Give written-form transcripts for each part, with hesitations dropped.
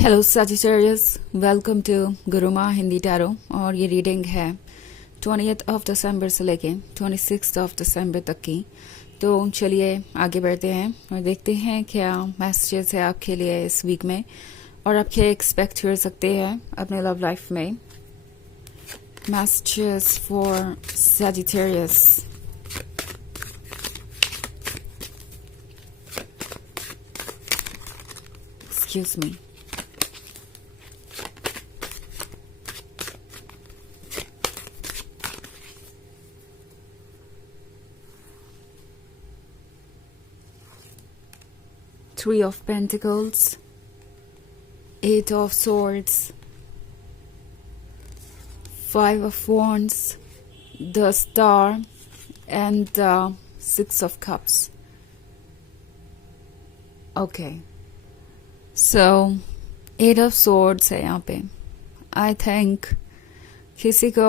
Hello Sagittarius, welcome to Gurumaa Hindi tarot. और ये reading है 20th ऑफ दिसंबर से लेके 26th ऑफ दिसंबर तक की। तो चलिए आगे बढ़ते हैं और देखते हैं क्या मैसेजेस है आपके लिए इस वीक में और आप क्या एक्सपेक्ट कर सकते हैं अपने लव लाइफ में। Messages for Sagittarius. Excuse me. Three of Pentacles, Eight of Swords, Five of Wands, the Star, and the Six of Cups. Okay. So, Eight of Swords है यहाँ पे। I think किसी को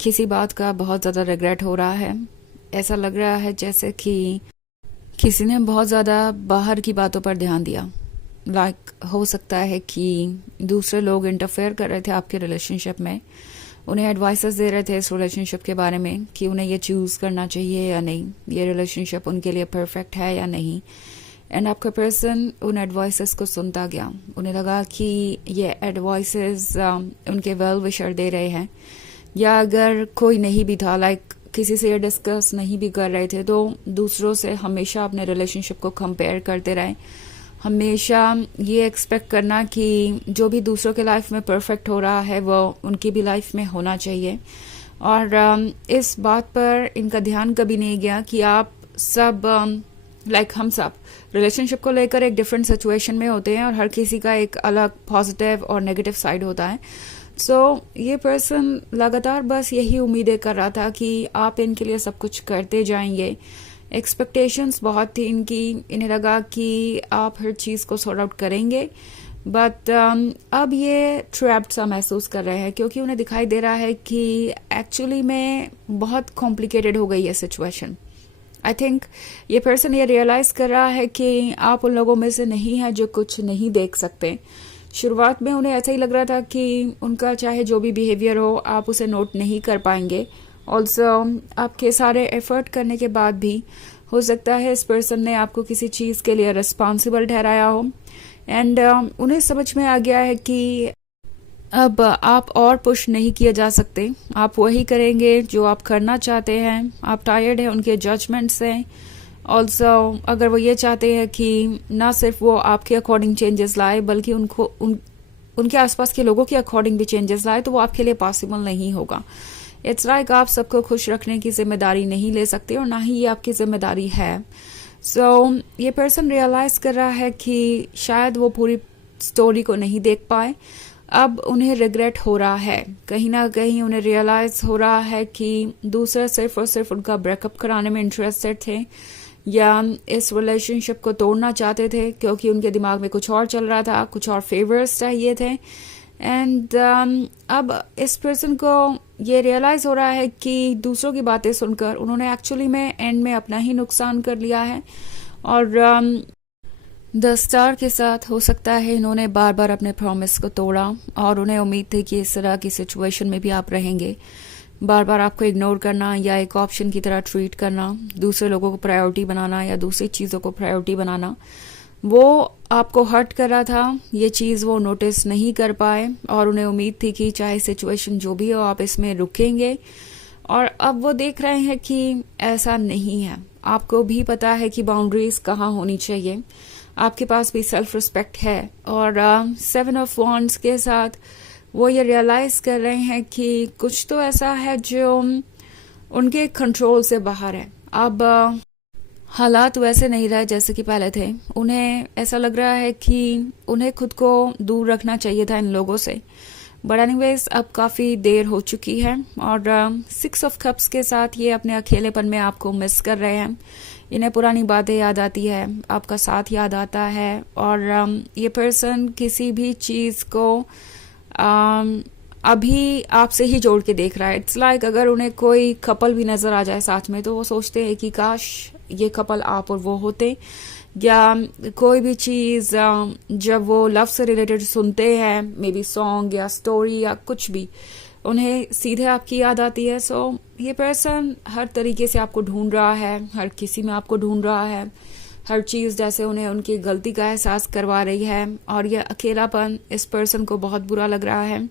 किसी बात का बहुत ज़्यादा रिग्रेट हो रहा है। ऐसा लग रहा है जैसे कि किसी ने बहुत ज़्यादा बाहर की बातों पर ध्यान दिया। हो सकता है कि दूसरे लोग इंटरफेयर कर रहे थे आपके रिलेशनशिप में, उन्हें एडवाइसेस दे रहे थे इस रिलेशनशिप के बारे में कि उन्हें ये चूज़ करना चाहिए या नहीं, ये रिलेशनशिप उनके लिए परफेक्ट है या नहीं। एंड आपका पर्सन उन एडवाइसेस को सुनता गया। उन्हें लगा कि ये एडवाइसेस उनके वेल विशर दे रहे हैं, या अगर कोई नहीं भी था, किसी से ये डिस्कस नहीं भी कर रहे थे, तो दूसरों से हमेशा अपने रिलेशनशिप को कंपेयर करते रहे। हमेशा ये एक्सपेक्ट करना कि जो भी दूसरों के लाइफ में परफेक्ट हो रहा है वो उनकी भी लाइफ में होना चाहिए। और इस बात पर इनका ध्यान कभी नहीं गया कि आप सब हम सब रिलेशनशिप को लेकर एक डिफरेंट सिचुएशन में होते हैं और हर किसी का एक अलग पॉजिटिव और नेगेटिव साइड होता है। ये पर्सन लगातार बस यही उम्मीदें कर रहा था कि आप इनके लिए सब कुछ करते जाएंगे। एक्सपेक्टेशंस बहुत थी इनकी। इन्हें लगा कि आप हर चीज़ को सॉर्ट आउट करेंगे, बट अब ये ट्रैप्ड सा महसूस कर रहे हैं, क्योंकि उन्हें दिखाई दे रहा है कि एक्चुअली में बहुत कॉम्प्लिकेटेड हो गई है सिचुएशन। आई थिंक ये पर्सन ये रियलाइज कर रहा है कि आप उन लोगों में से नहीं है जो कुछ नहीं देख सकते। शुरुआत में उन्हें ऐसा ही लग रहा था कि उनका चाहे जो भी बिहेवियर हो आप उसे नोट नहीं कर पाएंगे। ऑल्सो आपके सारे एफर्ट करने के बाद भी हो सकता है इस पर्सन ने आपको किसी चीज़ के लिए रिस्पॉन्सिबल ठहराया हो। एंड उन्हें समझ में आ गया है कि अब आप और पुश नहीं किए जा सकते, आप वही करेंगे जो आप करना चाहते हैं। आप टायर्ड हैं उनके जजमेंट से। ऑल्सो अगर वो ये चाहते हैं कि ना सिर्फ वो आपके अकॉर्डिंग चेंजेस लाए, बल्कि उनके आसपास के लोगों के अकॉर्डिंग भी चेंजेस लाए, तो वो आपके लिए पॉसिबल नहीं होगा। इट्स लाइक आप सबको खुश रखने की जिम्मेदारी नहीं ले सकते और ना ही ये आपकी जिम्मेदारी है। ये पर्सन रियलाइज कर रहा है कि शायद वो पूरी स्टोरी को नहीं देख पाए। अब उन्हें रिग्रेट हो रहा है, कहीं ना कहीं उन्हें रियलाइज हो रहा है कि दूसरे सिर्फ और सिर्फ उनका ब्रेकअप कराने में इंटरेस्टेड थे, या इस रिलेशनशिप को तोड़ना चाहते थे क्योंकि उनके दिमाग में कुछ और चल रहा था, कुछ और फेवर्स चाहिए थे। एंड अब इस पर्सन को ये रियलाइज हो रहा है कि दूसरों की बातें सुनकर उन्होंने एक्चुअली में एंड में अपना ही नुकसान कर लिया है। और द स्टार के साथ हो सकता है इन्होंने बार बार अपने प्रॉमिस को तोड़ा और उन्हें उम्मीद थी कि इस तरह की सिचुएशन में भी आप रहेंगे। बार बार आपको इग्नोर करना या एक ऑप्शन की तरह ट्रीट करना, दूसरे लोगों को प्रायोरिटी बनाना या दूसरी चीज़ों को प्रायोरिटी बनाना, वो आपको हर्ट कर रहा था। ये चीज़ वो नोटिस नहीं कर पाए और उन्हें उम्मीद थी कि चाहे सिचुएशन जो भी हो आप इसमें रुकेंगे। और अब वो देख रहे हैं कि ऐसा नहीं है। आपको भी पता है कि बाउंड्रीज कहाँ होनी चाहिए, आपके पास भी सेल्फ रिस्पेक्ट है। और 7 ऑफ वॉन्ड्स के साथ वो ये रियलाइज कर रहे हैं कि कुछ तो ऐसा है जो उनके कंट्रोल से बाहर है। अब हालात वैसे नहीं रहे जैसे कि पहले थे। उन्हें ऐसा लग रहा है कि उन्हें खुद को दूर रखना चाहिए था इन लोगों से, बट एनीवेज अब काफ़ी देर हो चुकी है। और 6 ऑफ कप्स के साथ ये अपने अकेलेपन में आपको मिस कर रहे हैं। इन्हें पुरानी बातें याद आती है, आपका साथ याद आता है। और ये पर्सन किसी भी चीज़ को अभी आपसे ही जोड़ के देख रहा है। इट्स लाइक अगर उन्हें कोई कपल भी नज़र आ जाए साथ में, तो वो सोचते हैं कि काश ये कपल आप और वो होते, या कोई भी चीज़ जब वो लव से रिलेटेड सुनते हैं, मे बी सॉन्ग या स्टोरी या कुछ भी, उन्हें सीधे आपकी याद आती है. सो ये पर्सन हर तरीके से आपको ढूंढ रहा है, हर किसी में आपको ढूंढ रहा है. हर चीज़ जैसे उन्हें उनकी गलती का एहसास करवा रही है, और यह अकेलापन इस पर्सन को बहुत बुरा लग रहा है.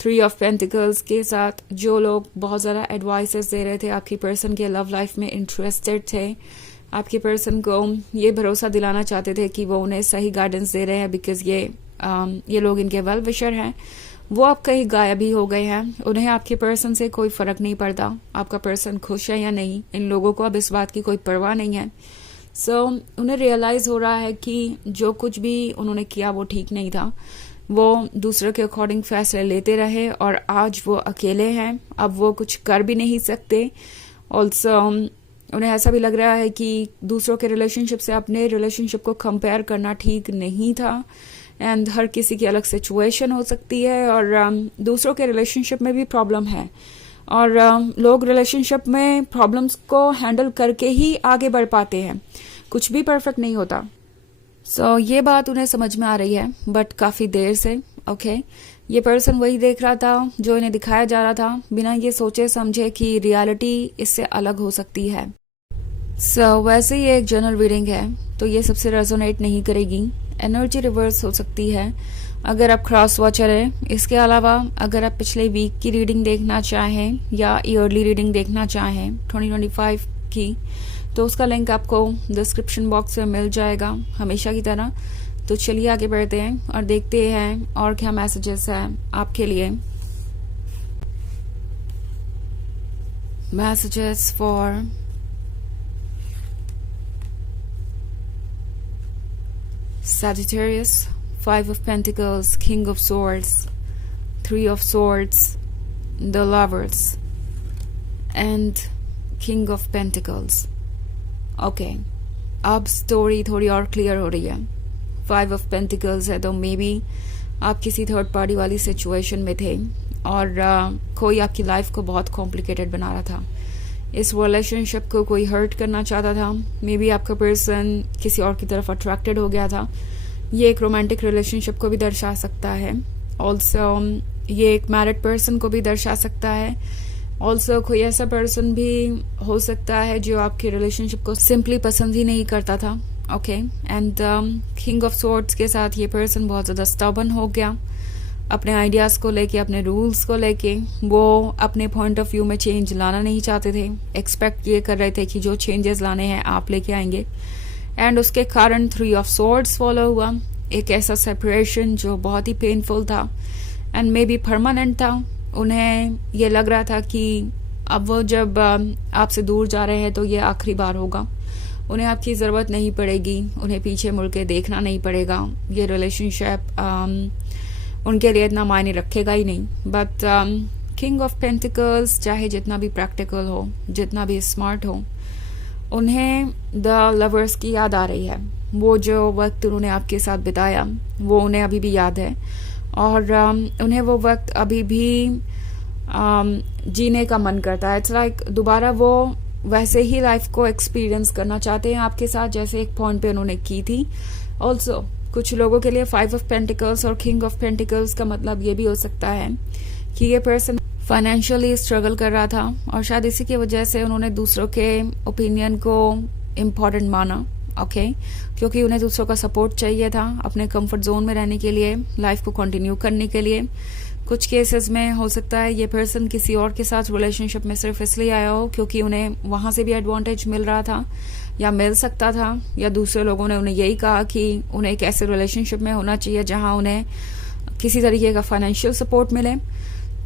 3 ऑफ पेंटिकल्स के साथ जो लोग बहुत ज़्यादा एडवाइसेस दे रहे थे, आपकी पर्सन के लव लाइफ में इंटरेस्टेड थे, आपके पर्सन को ये भरोसा दिलाना चाहते थे कि वो उन्हें सही गाइडेंस दे रहे हैं, बिकॉज ये लोग इनके वेल विशर हैं, वो अब कहीं गायब ही हो गए हैं. उन्हें आपके पर्सन से कोई फर्क नहीं पड़ता, आपका पर्सन खुश है या नहीं, इन लोगों को अब इस बात की कोई परवाह नहीं है. सो उन्हें रियलाइज़ हो रहा है कि जो कुछ भी उन्होंने किया वो ठीक नहीं था. वो दूसरों के अकॉर्डिंग फैसले लेते रहे और आज वो अकेले हैं, अब वो कुछ कर भी नहीं सकते. ऑल्सो उन्हें ऐसा भी लग रहा है कि दूसरों के रिलेशनशिप से अपने रिलेशनशिप को कंपेयर करना ठीक नहीं था. एंड हर किसी की अलग सिचुएशन हो सकती है, और दूसरों के रिलेशनशिप में भी प्रॉब्लम है, और लोग रिलेशनशिप में प्रॉब्लम्स को हैंडल करके ही आगे बढ़ पाते हैं. कुछ भी परफेक्ट नहीं होता. सो ये बात उन्हें समझ में आ रही है, बट काफ़ी देर से. ओके ये पर्सन वही देख रहा था जो इन्हें दिखाया जा रहा था, बिना ये सोचे समझे कि रियलिटी इससे अलग हो सकती है. सो वैसे ये एक जनरल रीडिंग है, तो ये सबसे रेजोनेट नहीं करेगी. एनर्जी रिवर्स हो सकती है अगर आप क्रॉस वॉचर हैं. इसके अलावा अगर आप पिछले वीक की रीडिंग देखना चाहें या ईयरली रीडिंग देखना चाहें 2025 की, तो उसका लिंक आपको डिस्क्रिप्शन बॉक्स में मिल जाएगा हमेशा की तरह. तो चलिए आगे बढ़ते हैं और देखते हैं और क्या मैसेजेस हैं आपके लिए. Messages for Sagittarius, 5 of Pentacles, King of Swords, 3 of Swords, the Lovers, and King of Pentacles. Okay, अब स्टोरी थोड़ी और क्लियर हो रही है. 5 of Pentacles है तो मे बी आप किसी थर्ड पार्टी वाली सिचुएशन में थे, और कोई आपकी लाइफ को बहुत कॉम्प्लिकेटेड बना रहा था. इस रिलेशनशिप को कोई हर्ट करना चाहता था. मे बी आपका पर्सन किसी और की तरफ अट्रैक्टेड हो गया था. ये एक रोमांटिक रिलेशनशिप को भी दर्शा सकता है. ऑल्सो ये एक मैरिड पर्सन को भी दर्शा सकता है. ऑल्सो कोई ऐसा पर्सन भी हो सकता है जो आपके रिलेशनशिप को सिंपली पसंद ही नहीं करता था. Okay and king of swords के साथ ये पर्सन बहुत ज़्यादा स्टबर्न हो गया अपने आइडियाज़ को लेके, अपने रूल्स को लेके. वो अपने पॉइंट ऑफ व्यू में चेंज लाना नहीं चाहते थे. एक्सपेक्ट ये कर रहे थे कि जो चेंजेस लाने हैं आप लेके आएंगे, एंड उसके कारण 3 ऑफ स्वॉर्ड्स फॉलो हुआ. एक ऐसा सेपरेशन जो बहुत ही पेनफुल था एंड मे बी परमानेंट था. उन्हें ये लग रहा था कि अब वो जब आपसे दूर जा रहे हैं तो ये आखिरी बार होगा. उन्हें आपकी ज़रूरत नहीं पड़ेगी, उन्हें पीछे मुड़ के देखना नहीं पड़ेगा. ये रिलेशनशिप उनके लिए इतना मायने रखेगा ही नहीं. बट किंग ऑफ पेंटिकल्स चाहे जितना भी प्रैक्टिकल हो, जितना भी स्मार्ट हो, उन्हें द लवर्स की याद आ रही है. वो जो वक्त उन्होंने आपके साथ बिताया वो उन्हें अभी भी याद है, और उन्हें वो वक्त अभी भी जीने का मन करता है. इट्स लाइक दोबारा वो वैसे ही लाइफ को एक्सपीरियंस करना चाहते हैं आपके साथ जैसे एक पॉइंट पे उन्होंने की थी. ऑल्सो कुछ लोगों के लिए 5 ऑफ पेंटिकल्स और किंग ऑफ पेंटिकल्स का मतलब ये भी हो सकता है कि ये पर्सन फाइनेंशियली स्ट्रगल कर रहा था, और शायद इसी की वजह से उन्होंने दूसरों के ओपिनियन को इम्पोर्टेंट माना. ओके क्योंकि उन्हें दूसरों का सपोर्ट चाहिए था अपने कंफर्ट जोन में रहने के लिए, लाइफ को कंटिन्यू करने के लिए. कुछ केसेस में हो सकता है ये पर्सन किसी और के साथ रिलेशनशिप में सिर्फ इसलिए आया हो क्योंकि उन्हें वहां से भी एडवांटेज मिल रहा था या मिल सकता था, या दूसरे लोगों ने उन्हें यही कहा कि उन्हें एक ऐसे रिलेशनशिप में होना चाहिए जहां उन्हें किसी तरीके का फाइनेंशियल सपोर्ट मिले.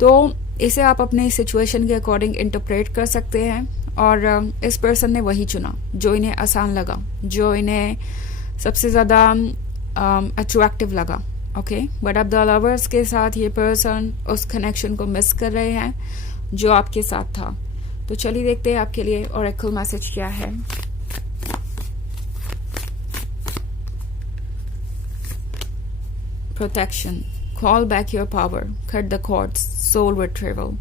तो इसे आप अपने सिचुएशन के अकॉर्डिंग इंटरप्रेट कर सकते हैं, और इस पर्सन ने वही चुना जो इन्हें आसान लगा, जो इन्हें सबसे ज़्यादा अट्रैक्टिव लगा. ओके बट अब द लवर्स के साथ ये पर्सन उस कनेक्शन को मिस कर रहे हैं जो आपके साथ था. तो चलिए देखते हैं आपके लिए ओरेकल मैसेज क्या है. Protection, call back your power, cut the cords, soul retrieval.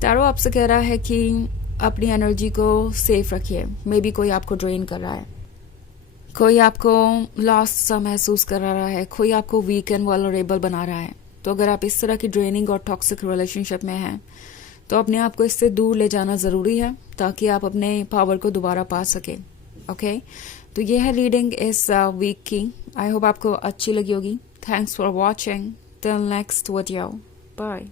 Tarot आपसे कह रहा है कि अपनी एनर्जी को सेफ रखिए. मे बी कोई आपको ड्रेन कर रहा है. कोई आपको लॉस्ट सा महसूस करा रहा है, कोई आपको वीक एंड वल्नरेबल बना रहा है। तो अगर आप इस तरह की ड्रेनिंग और टॉक्सिक रिलेशनशिप में हैं तो अपने आप को इससे दूर ले जाना ज़रूरी है ताकि आप अपने पावर को दोबारा पा सकें। ओके, तो ये है रीडिंग इस वीक की। आई होप आपको अच्छी लगी होगी। Thanks for watching. Till next video, bye.